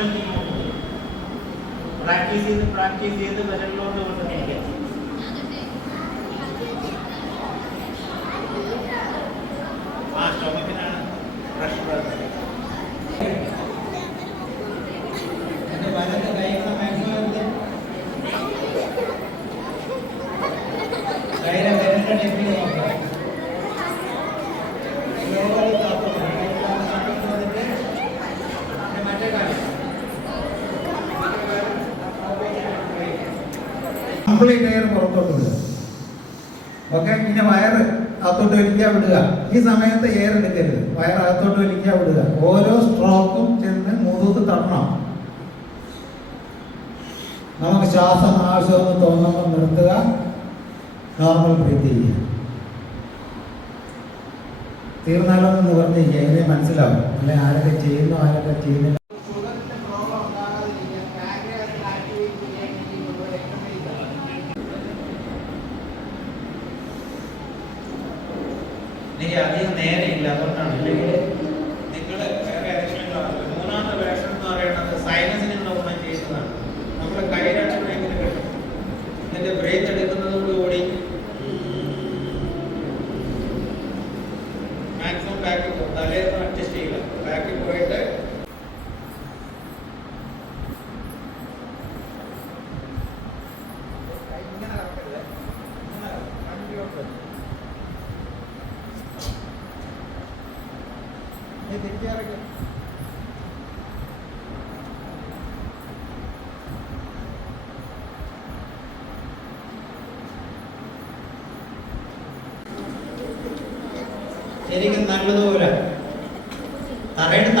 Result practice ചെയ്ത് practice ചെയ്ത് വിരലിലോട്ട് അകത്തോട്ട് വലിക്കാൻ വിടുക. ഈ സമയത്ത് എയർ എടുക്കരുത്. വയർ അകത്തോട്ട് വലിക്കാൻ വിടുക. ഓരോ സ്ട്രോക്കും ചെന്ന് മുതുകത്ത് തട്ടണം. നമുക്ക് ശ്വാസം ആവശ്യമെന്ന് തോന്നുമ്പോൾ നിർത്തുക. നോർമൽ ബ്രീത്ത് ചെയ്യുക. തീർന്നാലൊന്ന് നിവർന്നിരിക്കുക. എങ്ങനെ മനസ്സിലാവും. അല്ലെ ആരൊക്കെ ചെയ്യുന്നു ആരൊക്കെ ചെയ്യുന്നില്ല. మ్యాక్సిమం ప్యాకింగ్ తలేదో అడ్జస్ట్ చేయాలి ప్యాకింగ్ పోయితే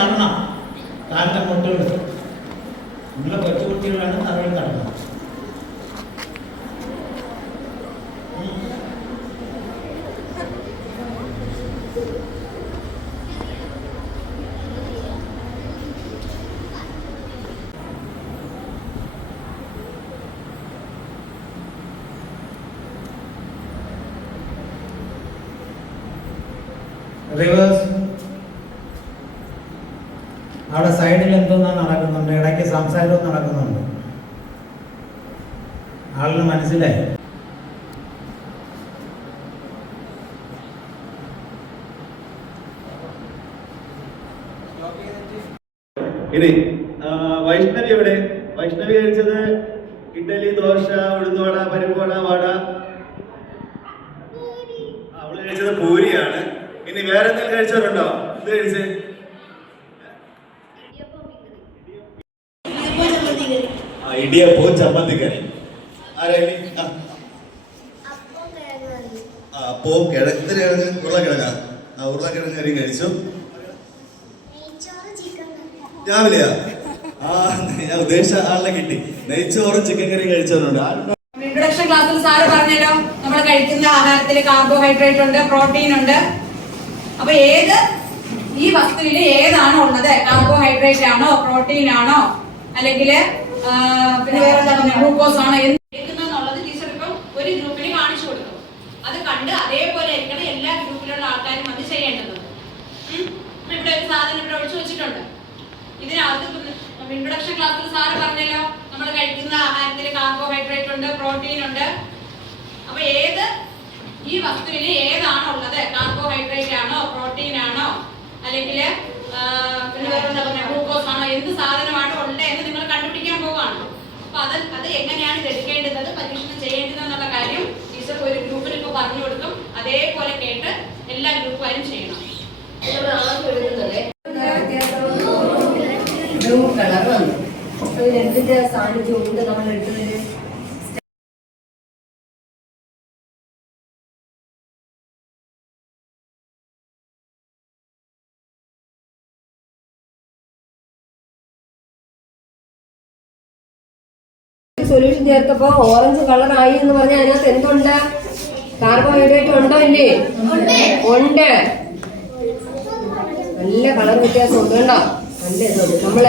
തറയിൽ തടണം കാലിൻ്റെ മുട്ടുകൾ നിങ്ങളെ കൊച്ചുകുട്ടികളാണ് തറയിൽ തടണം ഉം. റിവേഴ്സ് അവിടെ സൈഡിൽ എന്തോന്നാ നടക്കുന്നുണ്ട് ഇടയ്ക്ക് സംസാരവും നടക്കുന്നുണ്ട് ആളിന് മനസ്സിലായി ഇനി ഇടിയപ്പവും ചമ്മന്തിക്കറി ആരാ ഇനി? ആ, ആ, അപ്പവും കിഴങ്ങ് ഉരുളക്കിഴങ്ങാ. ആ ഉരുളക്കിഴങ്ങ് കറി കഴിച്ചു. രാവിലെയാ? ആ ഞാൻ ഉദ്ദേശിച്ച ആളിനെ കിട്ടി. നെയ്ച്ചോറും ചിക്കൻ കറിയും കഴിച്ചവരുണ്ട്. ആരുണ്ടോ ഇൻട്രൊഡക്ഷൻ ക്ലാസ്സിൽ സാറ് പറഞ്ഞല്ലോ നമ്മൾ കഴിക്കുന്ന ആഹാരത്തിൽ കാർബോഹൈഡ്രേറ്റ് ഉണ്ട് പ്രോട്ടീൻ ഉണ്ട്. അപ്പൊ ഏത് ഈ വസ്തുവിൽ ഏതാണോ ഉള്ളത്? കാർബോഹൈഡ്രേറ്റ് ആണോ പ്രോട്ടീൻ ആണോ അല്ലെങ്കിൽ പിന്നെ വേറെ എന്താ പറഞ്ഞ? ഗ്ലൂക്കോസ് ആണ്. എന്നുള്ളത് ടീച്ചർ ഇപ്പം ഒരു ഗ്രൂപ്പിന് കാണിച്ചു കൊടുക്കും. അത് കണ്ട് അതേപോലെ ആയിരിക്കണം എല്ലാ ഗ്രൂപ്പിലുള്ള ആൾക്കാരും അത് ചെയ്യേണ്ടത്. ഇവിടെ ഒരു സാധനം ഇവിടെ ഒഴിച്ചു വെച്ചിട്ടുണ്ട്. ഇതിനകത്ത് ഇൻട്രൊഡക്ഷൻ ക്ലാസ്സിൽ സാറ് പറഞ്ഞല്ലോ നമ്മൾ കഴിക്കുന്ന ആഹാരത്തിൽ കാർബോഹൈഡ്രേറ്റ് ഉണ്ട് പ്രോട്ടീൻ ഉണ്ട്. അപ്പൊ ഏത് ഈ വസ്തുവിൽ ഏതാണോ ഉള്ളത്? കാർബോഹൈഡ്രേറ്റ് ആണോ പ്രോട്ടീൻ ആണോ? അല്ലെങ്കിൽ പിന്നെ വേറെന്താ പറയുക ആണോ എന്ത് സാധനമാണോ ഉള്ളത് എന്ന് നിങ്ങൾ കണ്ടുപിടിക്കാൻ പോവാണ്. അപ്പൊ അത് അത് എങ്ങനെയാണ് എടുക്കേണ്ടത് പരീക്ഷണം ചെയ്യേണ്ടത് എന്നുള്ള കാര്യം ടീച്ചർ ഒരു ഗ്രൂപ്പിൽ ഇപ്പോൾ പറഞ്ഞു കൊടുക്കും. അതേപോലെ കേട്ട് എല്ലാ ഗ്രൂപ്പുകാരും ചെയ്യണം. ബ്ലൂ കളർ വന്നു. അതിന് എന്തിന്റെ സാന്നിധ്യം ഉണ്ട് നമ്മൾ എടുക്കുന്നതിന്. സൊല്യൂഷൻ ചേർത്തപ്പോ ഓറഞ്ച് കളർ ആയി എന്ന് പറഞ്ഞാൽ അതിനകത്ത് എന്തുണ്ട്? കാർബോഹൈഡ്രേറ്റ് ഉണ്ടോ ഇല്ലേ? ഉണ്ട്. നല്ല കളർ വ്യത്യാസം ഉണ്ട് കേട്ടോ നല്ല ഇതുണ്ട്. നമ്മൾ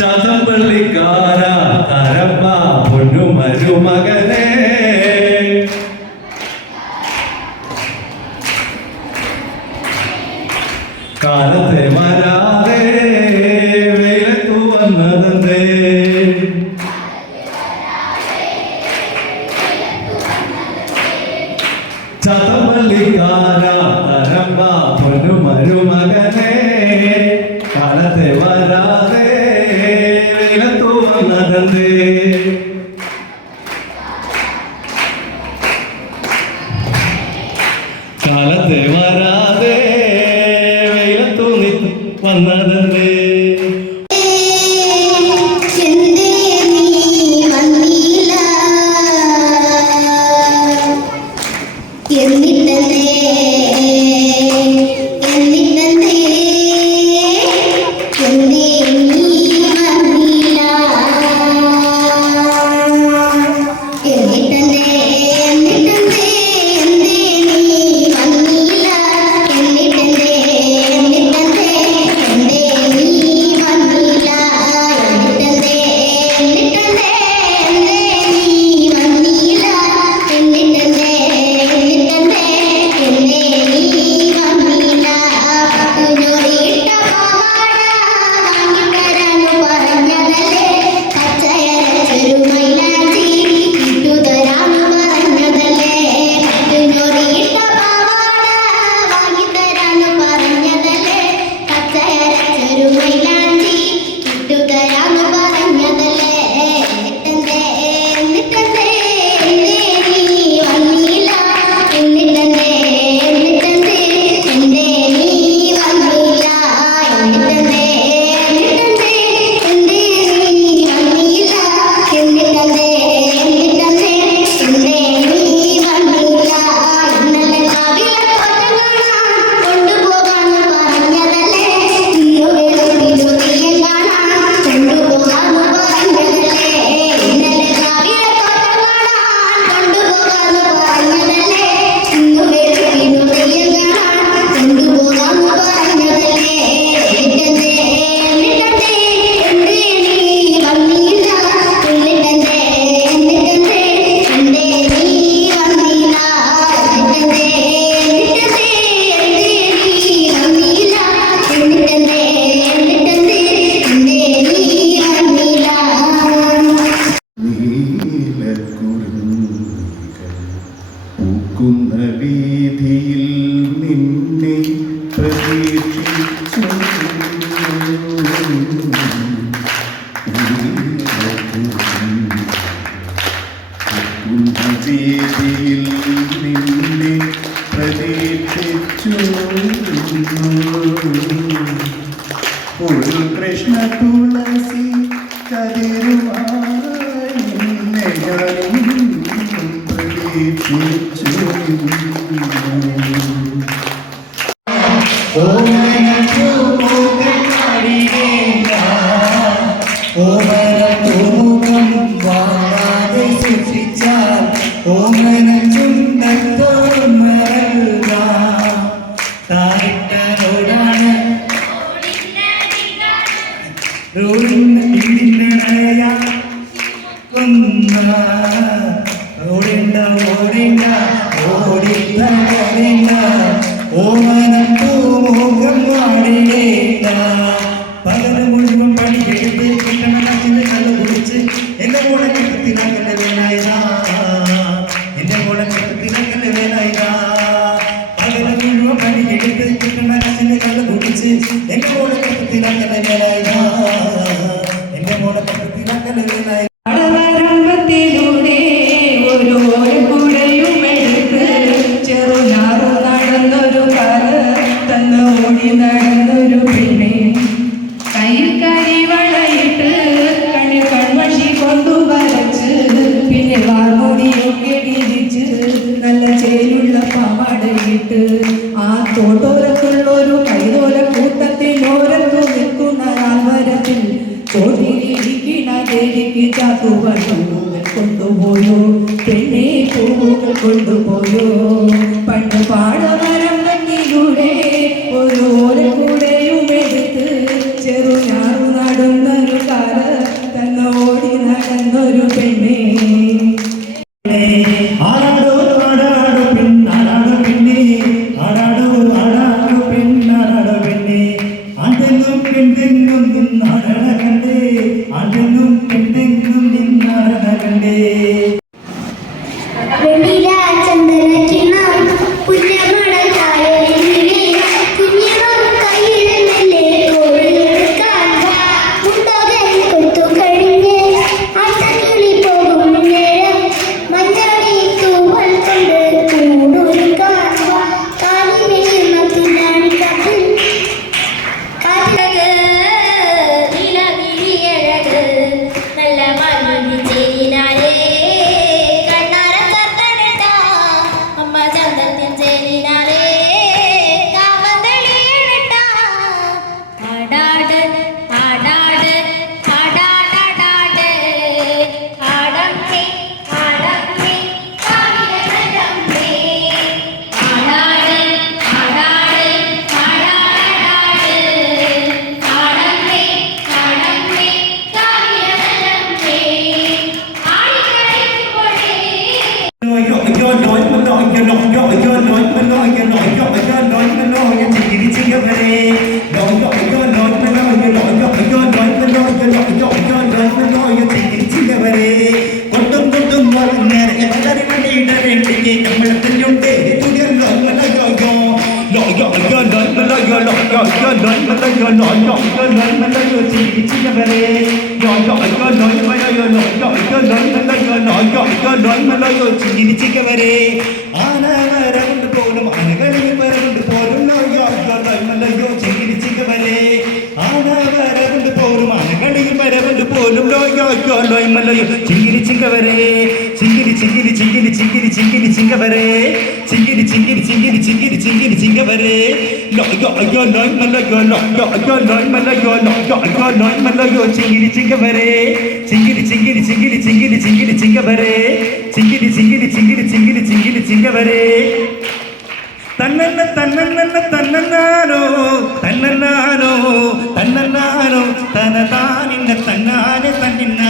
ചതമ്പള്ളിക്കാര തരമ്മ പൊന്നു മരുമകനെ കാലത്തെ മരാതെ വെയിലത്തു വന്നതേ ചതമ്പള്ളിക്കാര തരമ്മ പൊന്നു മരുമകനെ കാലത്തെ വരാതെ நடந்தே Amen. you ചിരിച്ചിക്കവരെ ആനവരണ്ട് പോലും ആനകളിൽ വരണ്ട് പോലും ലോയോ ചിരിച്ചിക്കവരെ ആനവരണ്ട് പോലും ആനകളിൽ വരണ്ട് പോലും ലോയോ ലോയ്മലയോ ചിരിച്ചിക്കവരെ சிங்கிரி சிங்கிரி சிங்கிரி சிங்கிரி சிங்கவரே சிங்கிரி சிங்கிரி சிங்கிரி சிங்கிரி சிங்கிரி சிங்கவரே லோ யோ யோ லோய் மல்லயோ லோ யோ யோ லோய் மல்லயோ லோ யோ யோ லோய் மல்லயோ சிங்கிரி சிங்கவரே சிங்கிரி சிங்கிரி சிங்கிரி சிங்கிரி சிங்கிரி சிங்கவரே சிங்கிரி சிங்கிரி சிங்கிரி சிங்கிரி சிங்கிரி சிங்கவரே தன்னன்ன தன்னன்ன தன்னன்னானோ தன்னன்னானோ தன்னன்னானோ தனதான் இந்த தன்னானே தன்னின்னா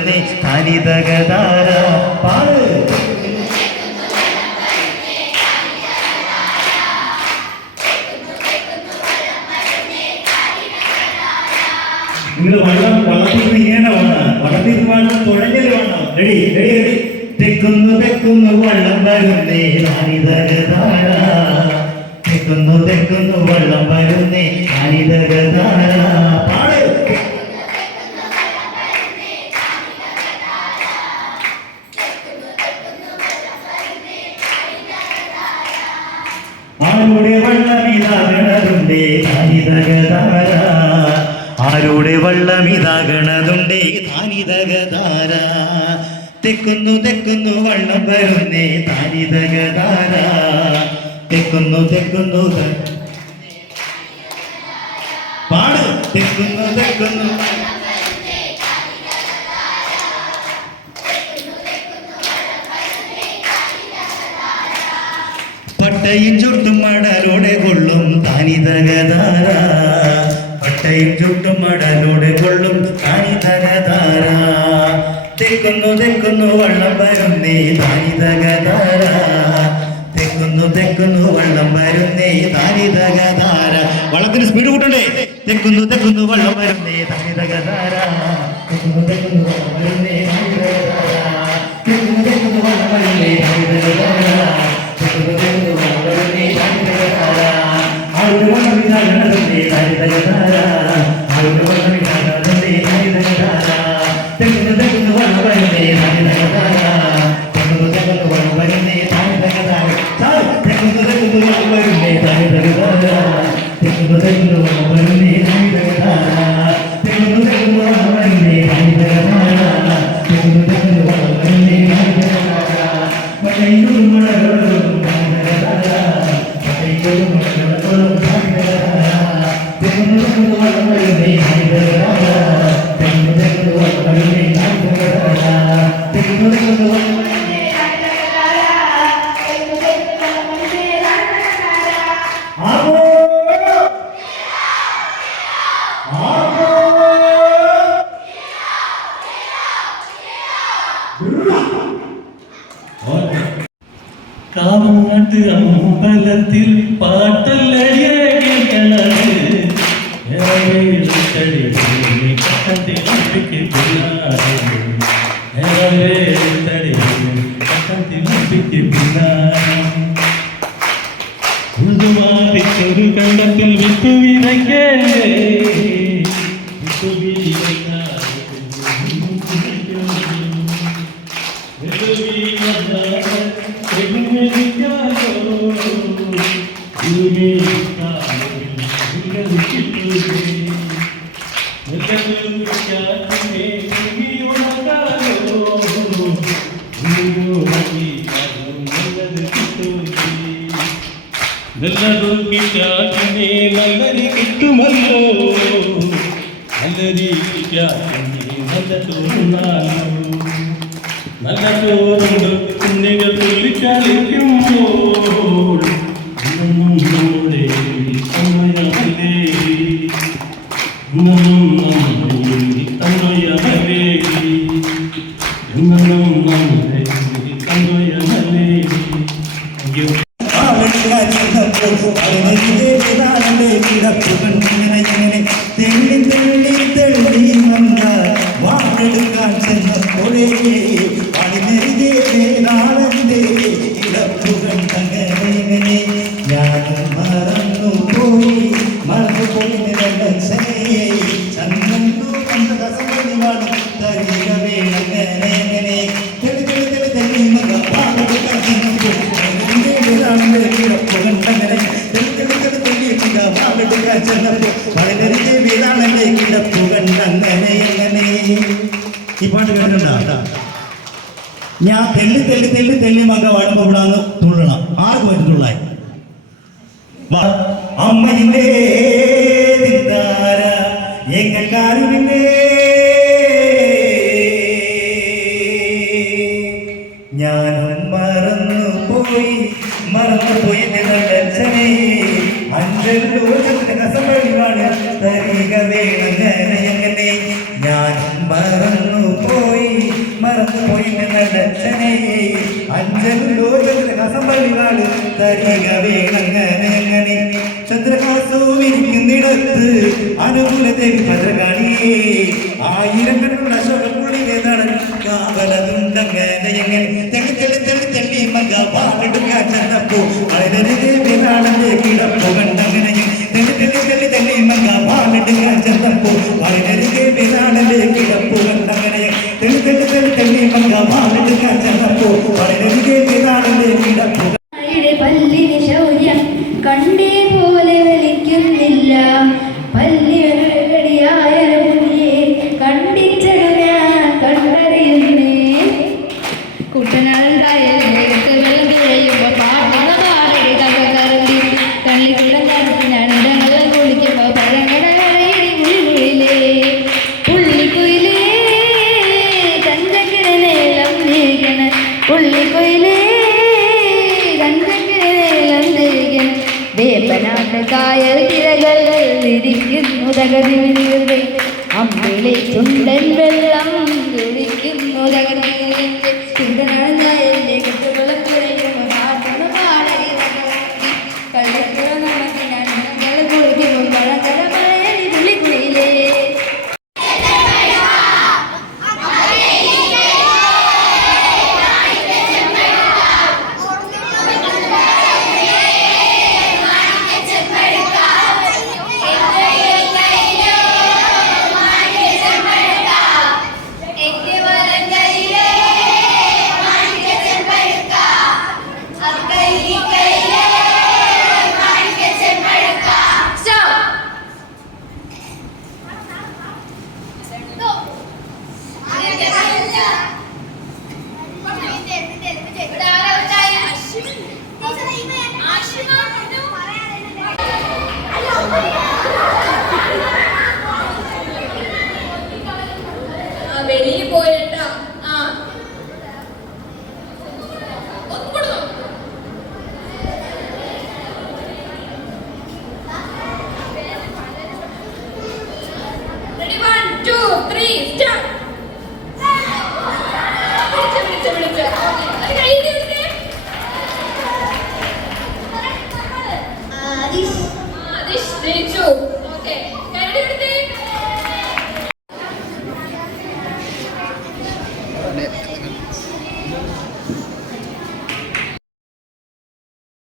വള്ളം വരുന്നേ തനിതകതാര പാട്. നിങ്ങൾ വള്ളം വള്ളത്തിൽ ഇങ്ങനെ വേണം വള്ളത്തിൽ വേണം തുഴഞ്ഞൽ വേണം റെഡി റെഡി റെഡി. തെക്കുന്നു തെക്കുന്നു വള്ളം വരുന്നേ ഹരിതകതാര തെക്കുന്നു തെക്കുന്നു വള്ളം വരുന്നേ ഹരിതകതാര പാട്. ആരുടെ വള്ളമിതാകണതുണ്ടേ? താനിതകതാര ആരുടെ വള്ളമിതാകണതുണ്ടേ? താനിതകതാര തെക്കുന്നു തെക്കുന്നു വള്ളം വരുന്നേ താനിതകതാര തെക്കുന്നു തെക്കുന്നു പാട്. തെക്കുന്നു തെക്കുന്നു പട്ടയും ചുട്ടും മടലോടെ കൊള്ളും താനിതകതാര. പട്ടയും ചുട്ടും മടലോടെ കൊള്ളും താനിതകതാര. തെക്കുന്നു തെക്കുന്നു വള്ളം വരുന്നേ താനിതകതാര. തെക്കുന്നു തെക്കുന്നു വള്ളം വരുന്നേ താനിതകതാര. വള്ളത്തിന് സ്പീഡ് കൂട്ടണ്ടേ? തെക്കുന്നു തെക്കുന്നു വള്ളം വരുന്നേ താനിതകതാര. തെക്കുന്നു തെക്കുന്നു വള്ളം വരുന്നേ താനിതകതാര. തെക്കുന്നു തെക്കുന്നു വള്ളം വരുന്നേ താനിതകതാര. Santa del Tirri. തെളി തെളി തെളി തെളി മക പാലെടുക്കാൻ ചെന്നപ്പോ വളരെ ദേവി നാളന്റെ